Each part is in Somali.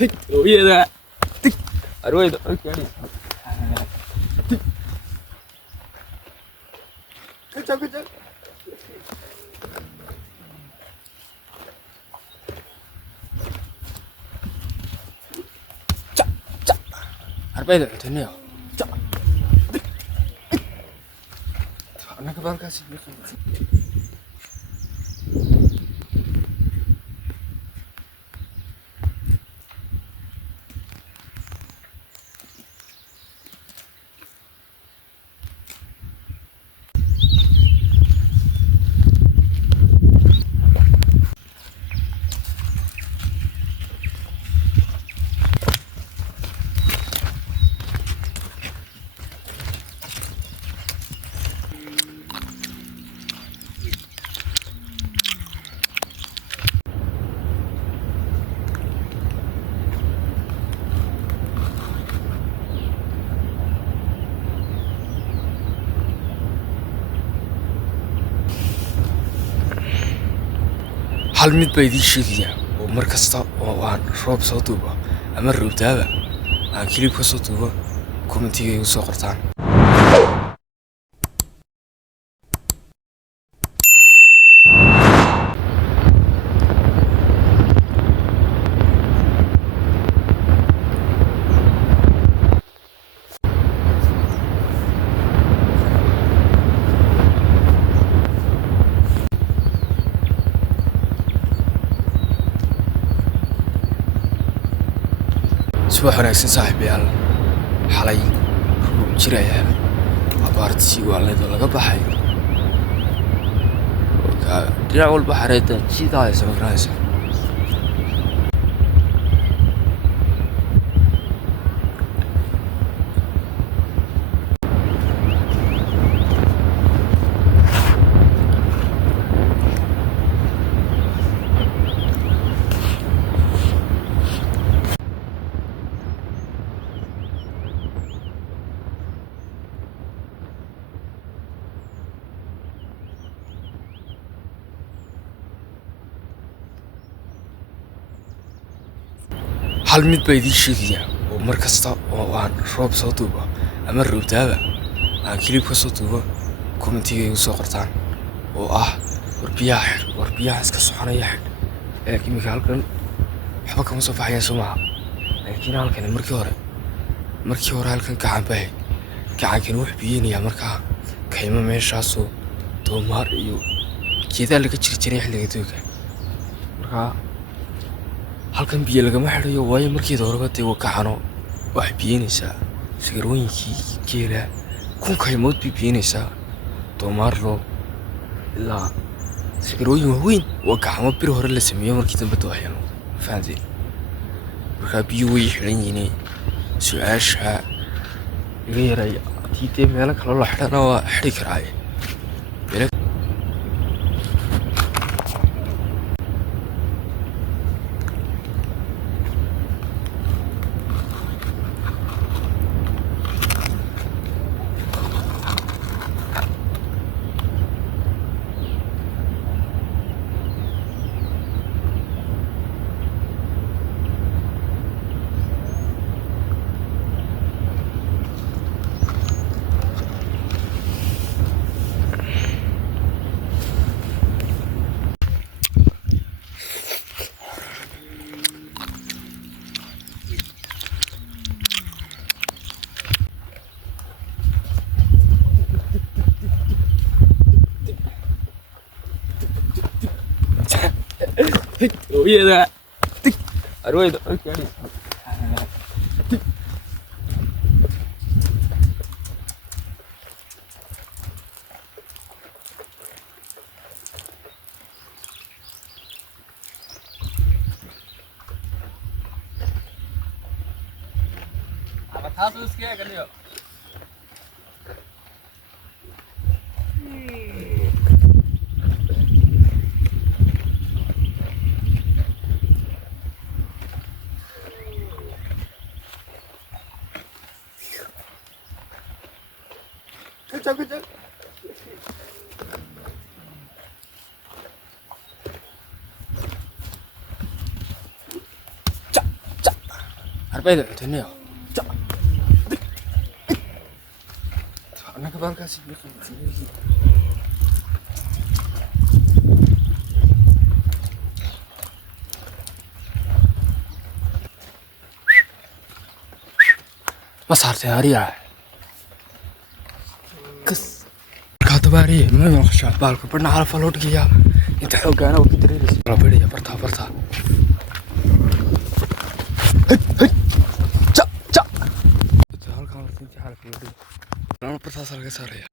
hooyada tig arwayda okay tig kaca arbeyda cuntanaya anaka balkaasi hal mid bay idin sheegayaan oo mar kasta oo aan roob soo duubo ama roobtaaba aan kilib ka soo duubo commentiga igu soo qortaan subax wanaagsan saaxiibayaal xalay roob jiraya abaartii waaleed oo laga baxay dhinac walba xareedda jiidaysa magaraysa hal mid bay idin sheegayaan oo mar kasta oo aan roob soo duubo ama roobtaaba aan kilib ka soo duubo commentiga igu soo qortaan oo ah warbiyaha iska soconaya xidh imika halkan waxba kama soo baxayaan soo maaha laakiin halkan markii hore halkan gacan baa hayd gacankani wuxuu biyeynayaa markaa kaymo meeshaasoo doomaar iyo geedaa laga jiri jiray xilliga dooga markaa halkan biyo lagama xidhayo waayo markeeda horeba dee wakacano waxay biyeynaysaa sigarooyinkii geela kun kaymood bay biyeynaysaa doomaarlo ilaa sigarooyin waaweyn wakacamo bir hore la sameeyo markii dambe dooxyano fahanteen markaa biyo way xidhan yihiin su-aasha iga yaray haddii dee meelo kaloo la xidhana waa xidhi karaaye hooyada tig arwayda okay tig ama taas iska galiyo 그죠? 자, arbeyda cuntanaya annaga baalkaasi ma saartay ariya kas kaatabaari ma maqashaa baalka badna calaf loo dhigayaa inta xoogaana oo kidreeris la bariya barta halkaan inta calaf loo dhigo lana bartaas laga saaraya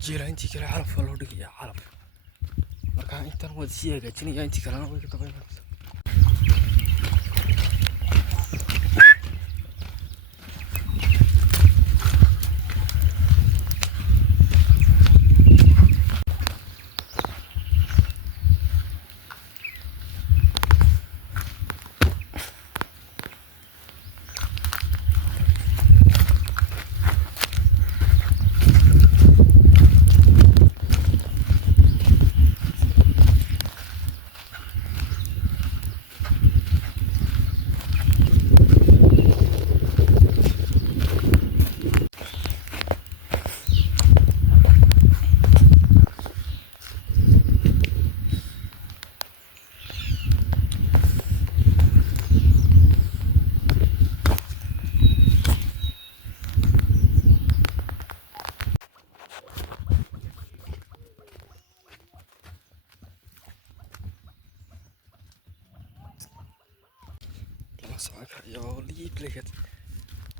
جيلا انتي كلا عرف ولا ودق يا عرف مركان انت نود سياقه جني انتي كلا وي كتبين صعك يا ولي بلقت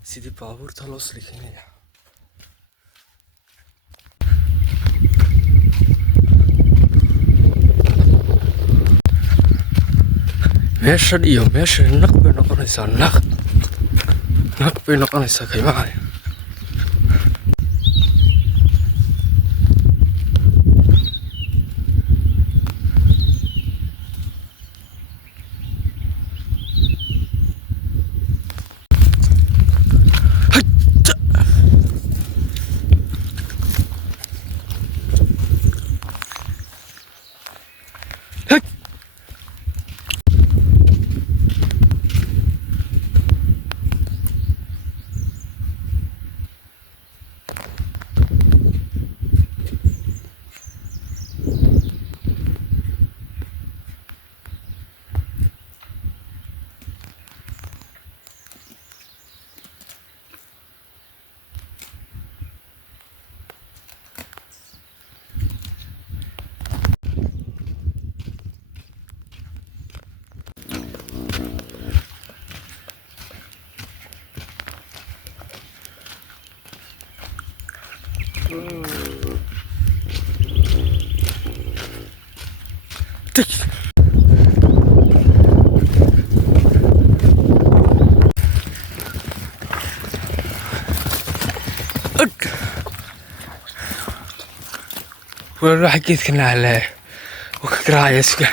سيدي بابور تلوص لك هنا meeshan iyo meeshan naq bay noqonaysaa naq bay noqonaysaa kaymaha والله حكيت كنا على وكراعي اسكا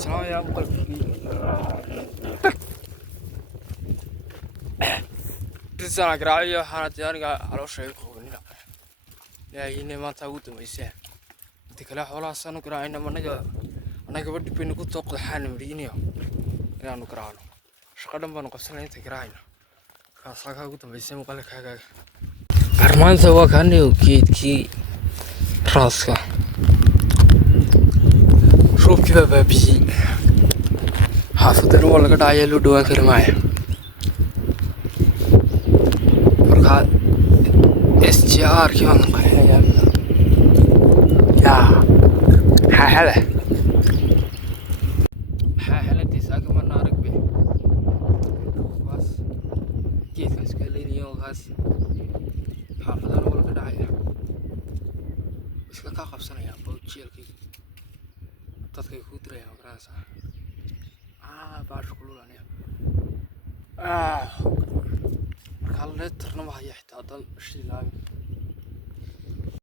السلام يا ابو قلب رسالة قراعية حانت يعني على شيء خوفني لا هي ما تعود ما يسه انت كلا حولا سنة قراعينا أنا قبل بيني كنت أقول حان مرينيا إلى أنو قراعنا شقدم بنو قصنا انت قراعينا كاساكا قلت ما يسه مقالك حاجة أرمان سوا كاني وكيد كي راسك شوف كذا بابي حافظنا ولا قد عيلو دوا كرماية مركا SGR كيف نقول يا حاحلة دي ساق halkaas xaafadana wala ka dhacaya iska ka qabsanaya bawjeelkii dadkay ku dirayaan garanaysa baash kululaniya marka la tarnama haya xitaa dal shilaabi